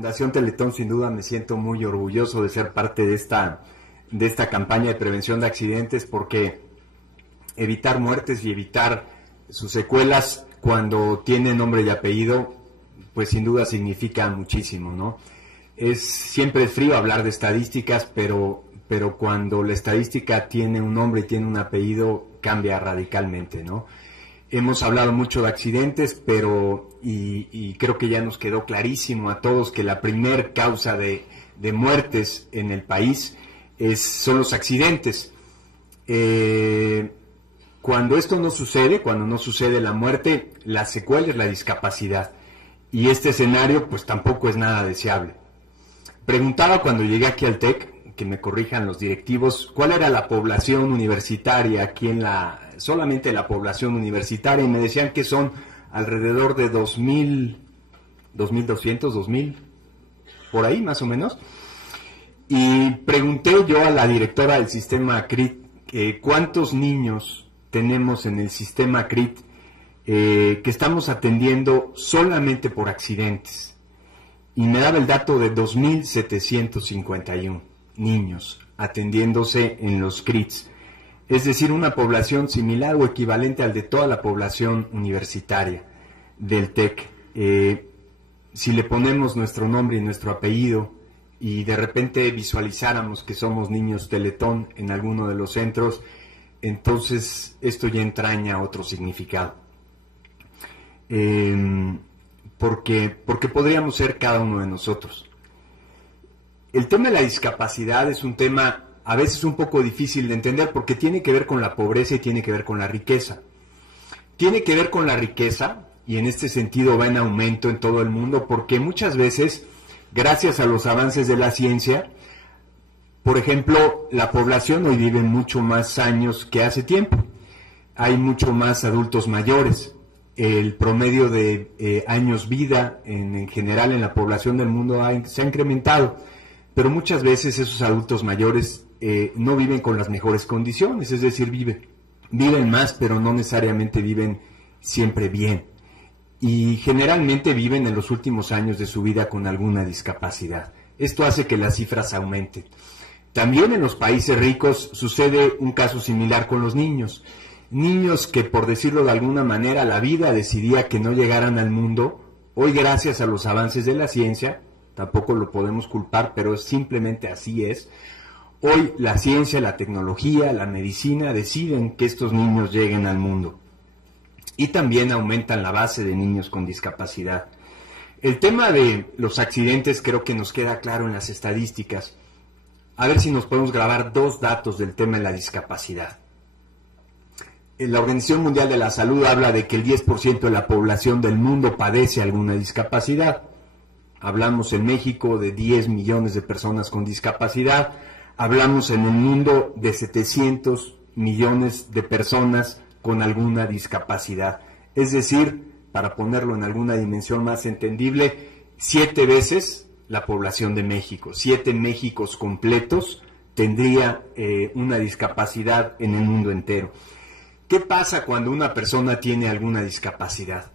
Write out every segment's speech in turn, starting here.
Fundación Teletón, sin duda me siento muy orgulloso de ser parte de esta campaña de prevención de accidentes, porque evitar muertes y evitar sus secuelas cuando tiene nombre y apellido, pues sin duda significa muchísimo, ¿no? Siempre es frío hablar de estadísticas, pero cuando la estadística tiene un nombre y tiene un apellido, cambia radicalmente, ¿no? Hemos hablado mucho de accidentes, y creo que ya nos quedó clarísimo a todos que la primer causa de muertes en el país son los accidentes. Cuando esto no sucede, cuando no sucede la muerte, la secuela es la discapacidad. Y este escenario pues tampoco es nada deseable. Preguntaba cuando llegué aquí al TEC, que me corrijan los directivos, cuál era la población universitaria aquí solamente la población universitaria, y me decían que son alrededor de 2.200, 2.000, por ahí más o menos. Y pregunté yo a la directora del sistema CRIT cuántos niños tenemos en el sistema CRIT que estamos atendiendo solamente por accidentes. Y me daba el dato de 2.751 niños atendiéndose en los CRITs. Es decir, una población similar o equivalente al de toda la población universitaria del TEC. Si le ponemos nuestro nombre y nuestro apellido y de repente visualizáramos que somos niños Teletón en alguno de los centros, entonces esto ya entraña otro significado. Porque podríamos ser cada uno de nosotros. El tema de la discapacidad es un tema a veces un poco difícil de entender, porque tiene que ver con la pobreza y tiene que ver con la riqueza. Tiene que ver con la riqueza, y en este sentido va en aumento en todo el mundo, porque muchas veces, gracias a los avances de la ciencia, por ejemplo, la población hoy vive mucho más años que hace tiempo. Hay mucho más adultos mayores. El promedio de años vida en general en la población del mundo se ha incrementado, pero muchas veces esos adultos mayores no viven con las mejores condiciones, es decir, viven más, pero no necesariamente viven siempre bien. Y generalmente viven en los últimos años de su vida con alguna discapacidad. Esto hace que las cifras aumenten. También en los países ricos sucede un caso similar con los niños. Niños que, por decirlo de alguna manera, la vida decidía que no llegaran al mundo. Hoy, gracias a los avances de la ciencia, tampoco lo podemos culpar, pero simplemente así es. Hoy la ciencia, la tecnología, la medicina deciden que estos niños lleguen al mundo. Y también aumentan la base de niños con discapacidad. El tema de los accidentes creo que nos queda claro en las estadísticas. A ver si nos podemos grabar dos datos del tema de la discapacidad. La Organización Mundial de la Salud habla de que el 10% de la población del mundo padece alguna discapacidad. Hablamos en México de 10 millones de personas con discapacidad. Hablamos en el mundo de 700 millones de personas con alguna discapacidad. Es decir, para ponerlo en alguna dimensión más entendible, 7 veces la población de México. 7 Méxicos completos tendría una discapacidad en el mundo entero. ¿Qué pasa cuando una persona tiene alguna discapacidad?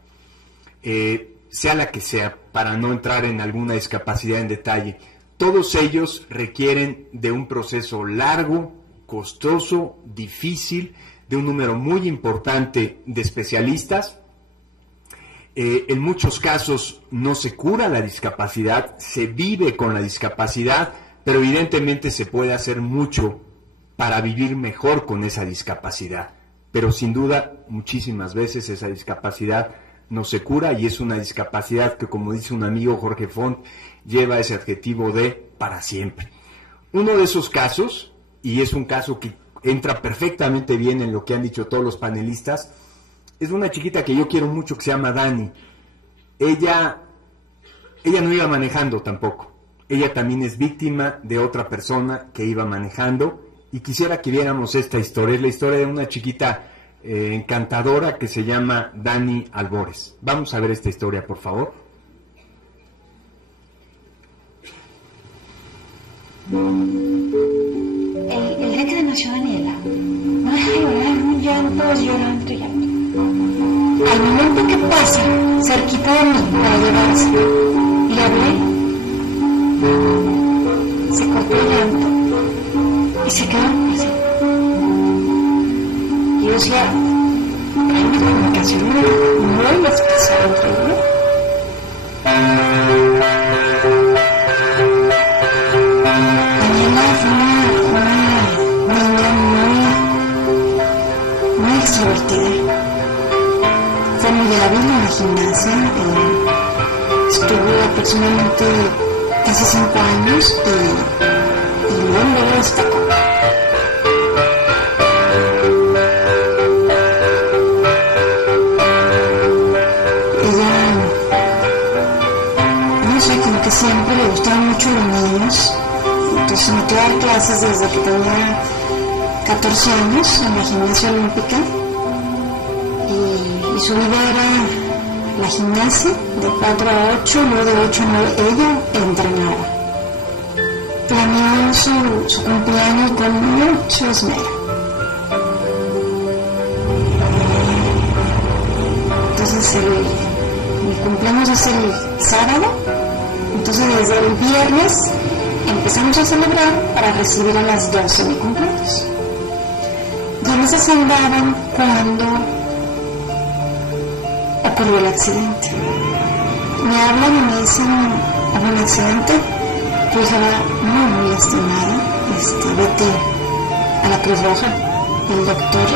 Sea la que sea, para no entrar en alguna discapacidad en detalle, todos ellos requieren de un proceso largo, costoso, difícil, de un número muy importante de especialistas. En muchos casos no se cura la discapacidad, se vive con la discapacidad, pero evidentemente se puede hacer mucho para vivir mejor con esa discapacidad. Pero sin duda, muchísimas veces esa discapacidad no se cura, y es una discapacidad que, como dice un amigo, Jorge Font, lleva ese adjetivo de para siempre. Uno de esos casos, y es un caso que entra perfectamente bien en lo que han dicho todos los panelistas, es una chiquita que yo quiero mucho que se llama Dani. Ella no iba manejando tampoco. Ella también es víctima de otra persona que iba manejando, y quisiera que viéramos esta historia. Es la historia de una chiquita encantadora que se llama Dani Albores. Vamos a ver esta historia, por favor. El día que nació Daniela, no deja de llorar, un llanto, llorando y llanto. Al momento que pasa cerquita de mí para llevarse, le hablé propio llanto y se quedaron así. Y yo decía, hay una comunicación muy especial entre ellos. Daniela fue una niña muy extrovertida. Fue muy hábil en la gimnasia. Estuvo aproximadamente casi 5 años y luego destacó. Como que siempre le gustaban mucho los niños, entonces se metió a dar clases desde que tenía 14 años en la gimnasia olímpica y su vida era la gimnasia de 4 a 8, luego de 8 a 9 ella entrenaba. Planeó su cumpleaños con mucho esmero. Entonces mi cumpleaños es el sábado. Entonces desde el viernes empezamos a celebrar para recibir a las 12 mi cumpleaños. Y en esas andaban cuando ocurrió el accidente. Me hablan y me dicen, hubo un accidente, tu hija va muy lastimada, vete a la Cruz Roja. El doctor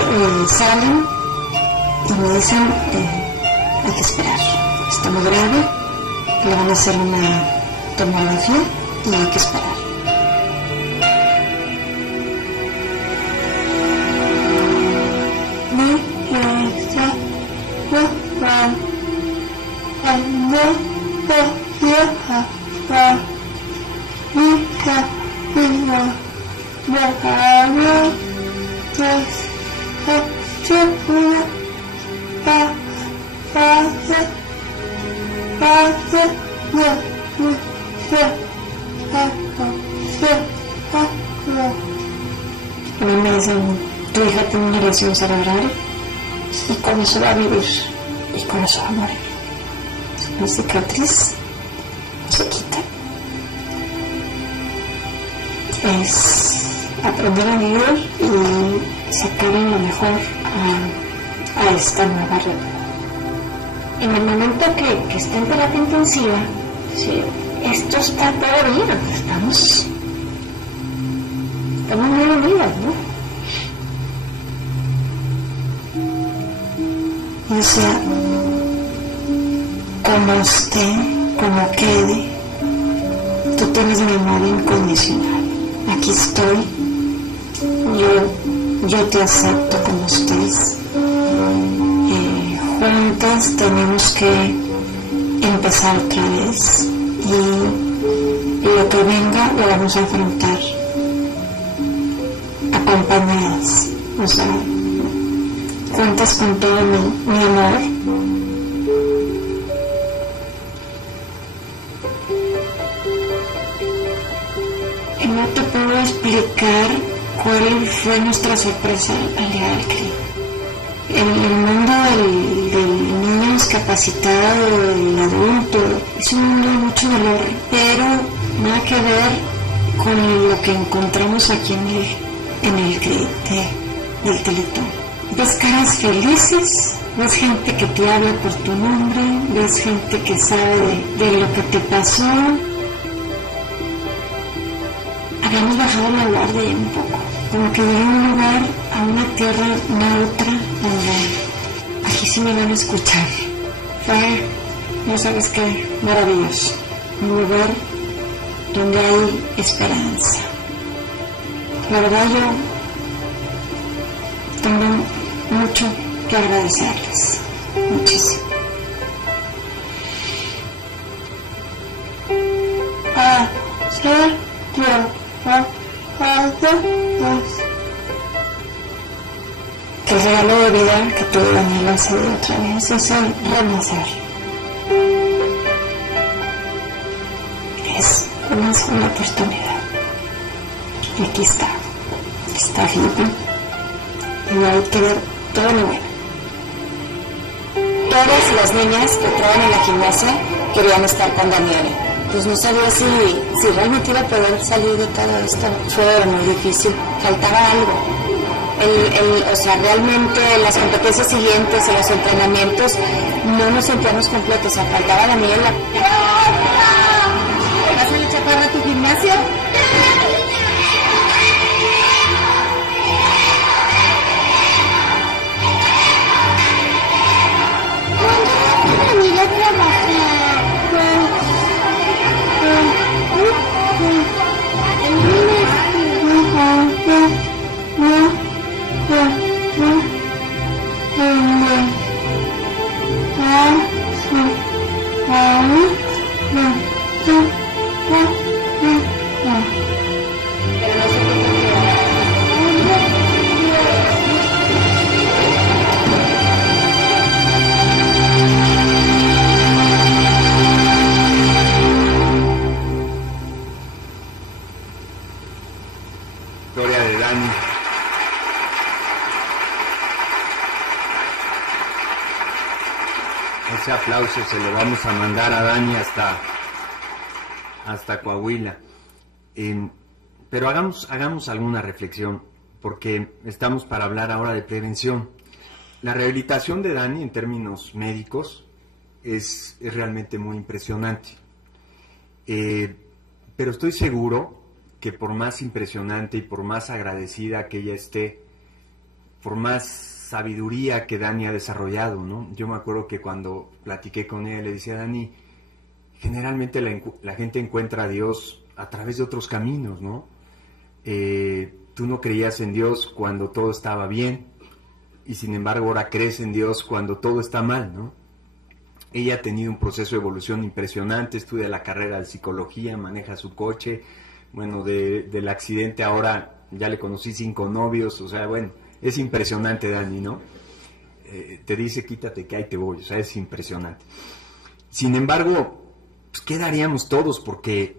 salen y me dicen, hay que esperar, está muy grave, le van a hacer una tomografía y hay que esperar. Me dicen, tu hija tiene una lesión cerebral y con eso va a vivir y con eso va a morir. La cicatriz se quita. Es aprender a vivir y sacarle lo mejor a esta nueva realidad. En el momento que está en terapia intensiva, sí, esto está todo bien, estamos muy unidos, ¿no? O sea, como esté, como quede, tú tienes mi amor incondicional. Aquí estoy, yo te acepto como estés. Juntas tenemos que empezar otra vez y lo que venga lo vamos a enfrentar acompañadas, o sea, juntas con todo mi amor. Y no te puedo explicar cuál fue nuestra sorpresa al llegar al CRI. El mundo del niño discapacitado, del adulto, es un mundo de mucho dolor, pero nada que ver con lo que encontramos aquí en el CRI del Teletón. Ves caras felices, ves gente que te habla por tu nombre, ves gente que sabe de lo que te pasó. Habíamos bajado la guardia ya un poco, como que llegué a un lugar, a una tierra neutra, donde aquí sí me van a escuchar. Fue, no sabes qué, maravilloso. Un lugar donde hay esperanza. La verdad yo tengo mucho que agradecerles, muchísimo. El regalo de vida que tuvo Daniela hace otra vez es el renacer. Es una segunda oportunidad. Y aquí está hippie. Y hay que ver todo lo bueno. Todas las niñas que trabajan en la gimnasia querían estar con Daniela. pues no sabía si realmente iba a poder salir de todo esto. Fue muy difícil, faltaba algo. O sea, realmente las competencias siguientes, en los entrenamientos, no nos sentíamos completos, o sea, faltaba la miel. ¿Vas a la chaparra a tu gimnasio? Historia de Dani. Ese aplauso se lo vamos a mandar a Dani hasta Coahuila. Pero hagamos alguna reflexión, porque estamos para hablar ahora de prevención. La rehabilitación de Dani en términos médicos es realmente muy impresionante. Pero estoy seguro que por más impresionante y por más agradecida que ella esté, por más sabiduría que Dani ha desarrollado, ¿no? Yo me acuerdo que cuando platiqué con ella le decía: Dani, generalmente la gente encuentra a Dios a través de otros caminos, ¿no? Tú no creías en Dios cuando todo estaba bien, y sin embargo ahora crees en Dios cuando todo está mal, ¿no? Ella ha tenido un proceso de evolución impresionante, estudia la carrera de psicología, maneja su coche. Bueno, del accidente ahora ya le conocí 5 novios, o sea, bueno, es impresionante Dani, ¿no? Te dice quítate que ahí te voy, o sea, es impresionante. Sin embargo, pues, ¿qué daríamos todos? Porque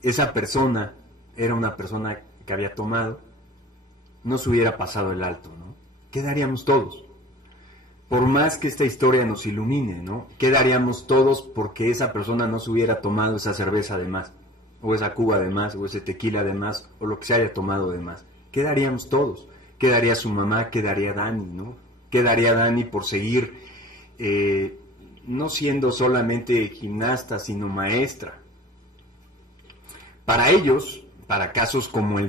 esa persona era una persona que había tomado, no se hubiera pasado el alto, ¿no? ¿Qué daríamos todos? Por más que esta historia nos ilumine, ¿no? ¿Qué daríamos todos porque esa persona no se hubiera tomado esa cerveza de más? O esa cuba de más, o ese tequila de más, o lo que se haya tomado de más. ¿Qué daríamos todos? ¿Qué daría su mamá? ¿Qué daría Dani, no? ¿Qué daría Dani por seguir no siendo solamente gimnasta, sino maestra? Para ellos, para casos como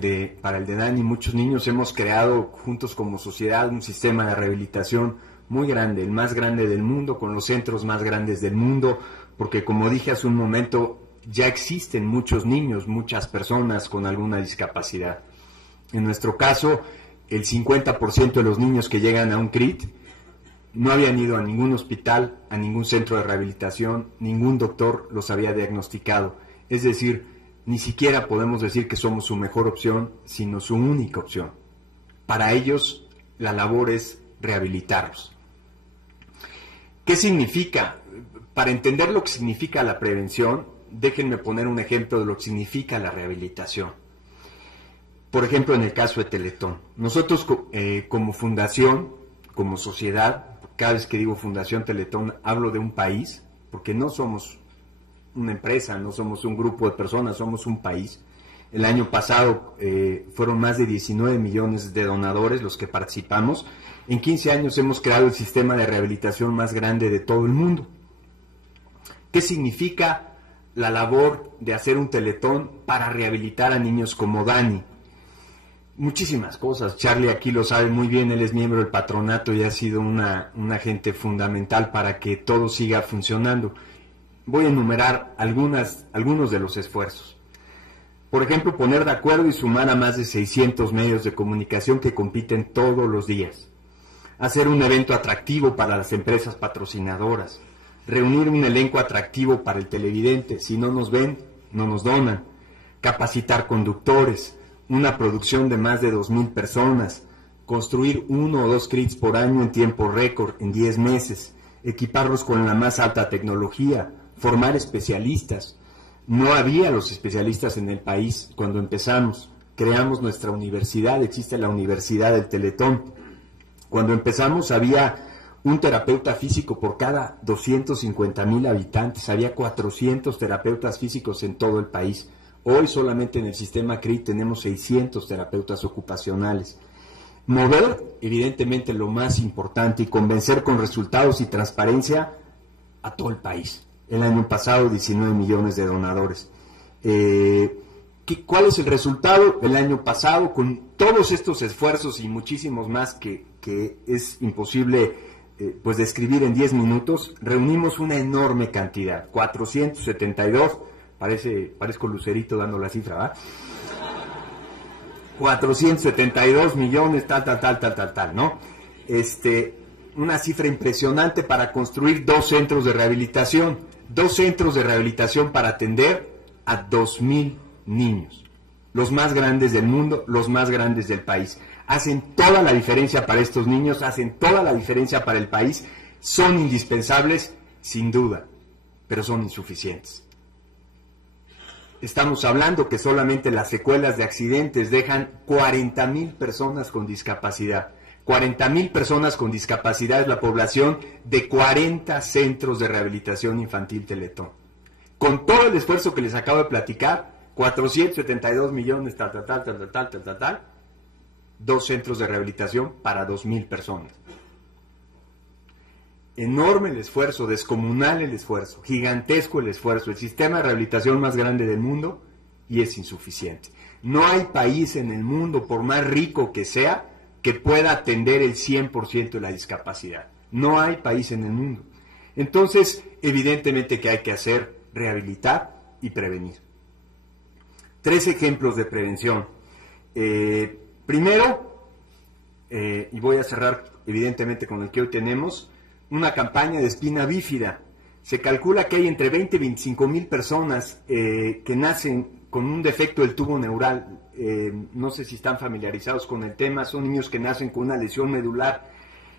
para el de Dani, muchos niños hemos creado juntos como sociedad un sistema de rehabilitación muy grande, el más grande del mundo, con los centros más grandes del mundo, porque como dije hace un momento, ya existen muchos niños, muchas personas con alguna discapacidad. En nuestro caso, el 50% de los niños que llegan a un CRIT no habían ido a ningún hospital, a ningún centro de rehabilitación, ningún doctor los había diagnosticado. Es decir, ni siquiera podemos decir que somos su mejor opción, sino su única opción. Para ellos, la labor es rehabilitarlos. ¿Qué significa? Para entender lo que significa la prevención, déjenme poner un ejemplo de lo que significa la rehabilitación. Por ejemplo, en el caso de Teletón. Nosotros como fundación, como sociedad, cada vez que digo Fundación Teletón, hablo de un país, porque no somos una empresa, no somos un grupo de personas, somos un país. El año pasado fueron más de 19 millones de donadores los que participamos. En 15 años hemos creado el sistema de rehabilitación más grande de todo el mundo. ¿Qué significa la labor de hacer un Teletón para rehabilitar a niños como Dani? Muchísimas cosas. Charlie aquí lo sabe muy bien, él es miembro del patronato y ha sido un agente fundamental para que todo siga funcionando. Voy a enumerar algunos de los esfuerzos. Por ejemplo, poner de acuerdo y sumar a más de 600 medios de comunicación que compiten todos los días. Hacer un evento atractivo para las empresas patrocinadoras. Reunir un elenco atractivo para el televidente. Si no nos ven, no nos donan. Capacitar conductores. Una producción de más de 2,000 personas. Construir 1 o 2 CRITs por año en tiempo récord, en 10 meses. Equiparlos con la más alta tecnología. Formar especialistas. No había los especialistas en el país cuando empezamos. Creamos nuestra universidad, existe la Universidad del Teletón. Cuando empezamos había un terapeuta físico por cada 250,000 habitantes. Había 400 terapeutas físicos en todo el país. Hoy solamente en el sistema CRI tenemos 600 terapeutas ocupacionales. Mover, evidentemente, lo más importante y convencer con resultados y transparencia a todo el país. El año pasado, 19 millones de donadores. ¿Cuál es el resultado? El año pasado, con todos estos esfuerzos y muchísimos más que es imposible pues describir en 10 minutos, reunimos una enorme cantidad, 472, parezco Lucerito dando la cifra, ¿verdad? 472 millones, tal, ¿no? Una cifra impresionante para construir 2 centros de rehabilitación. 2 centros de rehabilitación para atender a 2,000 niños. Los más grandes del mundo, los más grandes del país. Hacen toda la diferencia para estos niños, hacen toda la diferencia para el país. Son indispensables, sin duda, pero son insuficientes. Estamos hablando que solamente las secuelas de accidentes dejan 40,000 personas con discapacidad. 40,000 personas con discapacidad es la población de 40 centros de rehabilitación infantil Teletón. Con todo el esfuerzo que les acabo de platicar, 472 millones, 2 centros de rehabilitación para 2,000 personas. Enorme el esfuerzo, descomunal el esfuerzo, gigantesco el esfuerzo, el sistema de rehabilitación más grande del mundo, y es insuficiente. No hay país en el mundo, por más rico que sea, que pueda atender el 100% de la discapacidad. No hay país en el mundo. Entonces, evidentemente que hay que hacer, rehabilitar y prevenir. 3 ejemplos de prevención. Primero, y voy a cerrar evidentemente con el que hoy tenemos, una campaña de espina bífida. Se calcula que hay entre 20 y 25,000 personas que nacen con un defecto del tubo neural. No sé si están familiarizados con el tema, son niños que nacen con una lesión medular.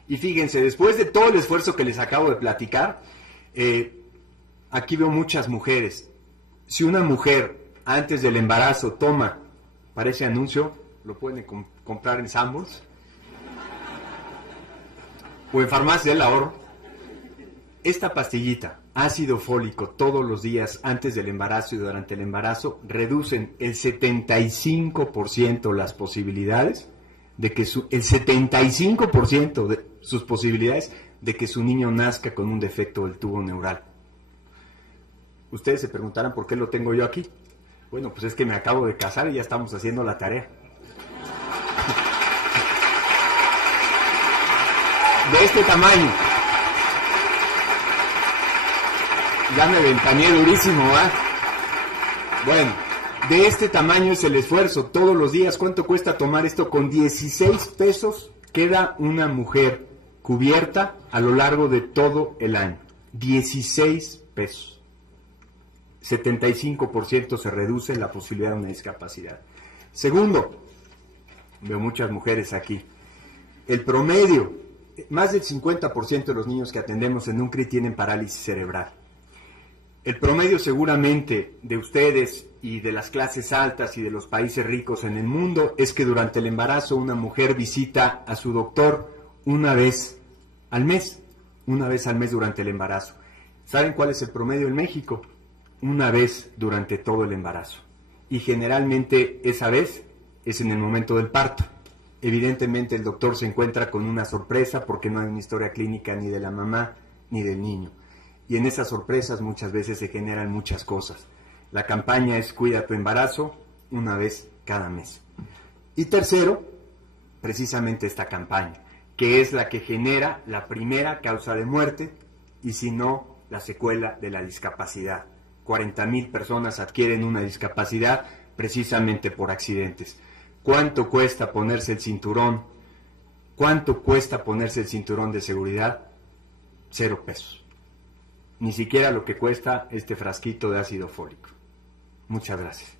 Y fíjense, después de todo el esfuerzo que les acabo de platicar, aquí veo muchas mujeres. Si una mujer antes del embarazo toma, para ese anuncio, lo pueden comprar en Sanborns o en Farmacia del Ahorro, esta pastillita, ácido fólico, todos los días antes del embarazo y durante el embarazo, reducen el 75% las posibilidades de que el 75% de sus posibilidades de que su niño nazca con un defecto del tubo neural. Ustedes se preguntarán por qué lo tengo yo aquí. Bueno, pues es que me acabo de casar y ya estamos haciendo la tarea. De este tamaño. Ya me ventaneé durísimo, ¿ah? Bueno, de este tamaño es el esfuerzo. Todos los días, ¿cuánto cuesta tomar esto? Con 16 pesos queda una mujer cubierta a lo largo de todo el año. 16 pesos. 75% se reduce la posibilidad de una discapacidad. Segundo, veo muchas mujeres aquí. El promedio, más del 50% de los niños que atendemos en un CRI tienen parálisis cerebral. El promedio seguramente de ustedes y de las clases altas y de los países ricos en el mundo es que durante el embarazo una mujer visita a su doctor una vez al mes durante el embarazo. ¿Saben cuál es el promedio en México? Una vez durante todo el embarazo. Y generalmente esa vez es en el momento del parto. Evidentemente el doctor se encuentra con una sorpresa porque no hay una historia clínica ni de la mamá ni del niño. Y en esas sorpresas muchas veces se generan muchas cosas. La campaña es Cuida tu embarazo una vez cada mes. Y tercero, precisamente esta campaña, que es la que genera la primera causa de muerte y si no, la secuela de la discapacidad. 40,000 personas adquieren una discapacidad precisamente por accidentes. ¿Cuánto cuesta ponerse el cinturón? ¿Cuánto cuesta ponerse el cinturón de seguridad? 0 pesos. Ni siquiera lo que cuesta este frasquito de ácido fólico. Muchas gracias.